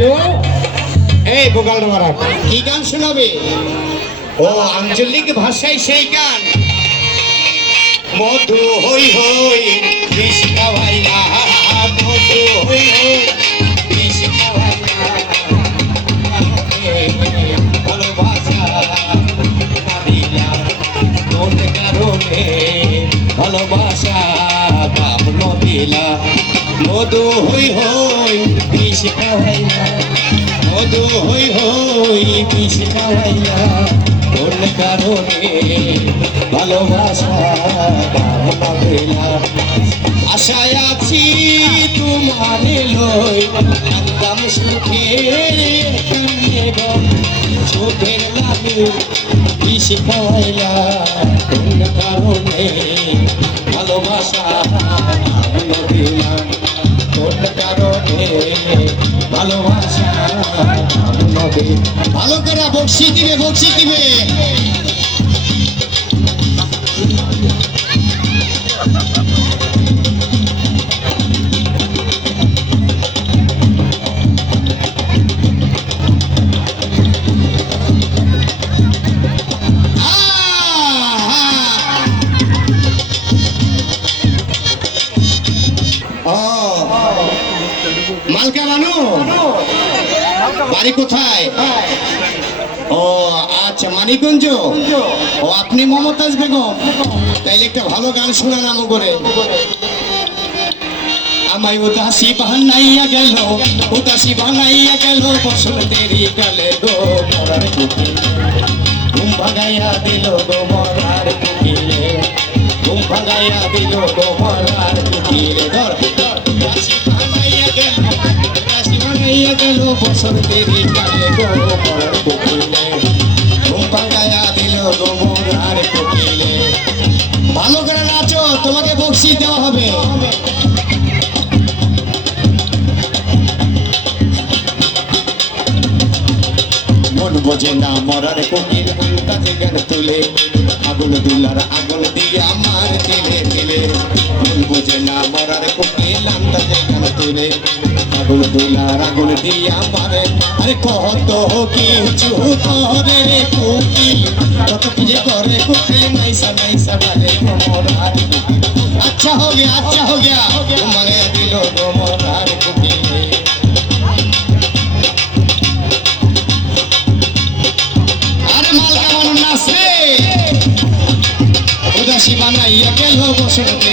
Hello, এই গোপাল মহারাজ কি গান শোনাবে? ও আঞ্চলিক ভাষায় সেই গান। মধু হই হই বিষ খাওয়াইলা, মধু হই হই বিষ খাওয়াইলা, ভালোবাসা না দিলা কোন কারণে, ভালোবাসা কামন দিলা। মধু হই হই বিষ খাওয়াইলা, মধু হই হই বিষ খাওয়াইলা কোন কারণে, ভালোবাসা কামনা দিলা। আশায় আছি তোমার লই একদম সুখের কান্নে গো, সুখের লাগে বিষ খাওয়াইলা কোন কারণে, ভালোবাসা কামনা দিলা কোন কারণে, ভালোবাসা কামনা দিলা। ভালো করে বক্সি দিবে, বক্সি দিবে। মালকা বানু, বাড়ি কোথায়? ও আচ্ছা, মানিকগঞ্জ। ও আপনি মমতাজ বেগম? তাইলে একটা ভালো গান শোনান আমো করে। আমায় উদাসী বানাইয়া গেল, উদাসী বানাইয়া গেল বসল তেরি গেলে গো মরার কুকিল, ঘুম ভাগাইয়া দিল গো মরার কুকিলে, ঘুম ভাগাইয়া দিল গো মরার কুকিলে। ধর উদাসী বানাইয়া গেল, উদাসী বানাইয়া গেল বসল তেরি গেলে গো মরার কুকিলে, ঘুম ভাগাইয়া দিল গো মরার কুকিলে। ভালো করে নাচো, তোমাকে বকশিশ দেওয়া হবে। মন বোঝে না মরার কুকির কাছে জ্ঞান তুলে, আগুন দুলার আগুন দিয়ে আমার দিলে দিলে। মন বোঝে না মরার কুকির কাছে জ্ঞান তুলে, আগুন দুলার আগুন দিয়ে আমার। আরে কত কিছু করে কুকিল, কত কিছু করে কুকিল, নাইসা নাইসা বারে মরার কুকিল। আচ্ছা হো গিয়া, আচ্ছা হো গিয়া, তোমাকে দিল গো মরার কুকিলে। উদাসী বানাইয়া গেল বসন্ত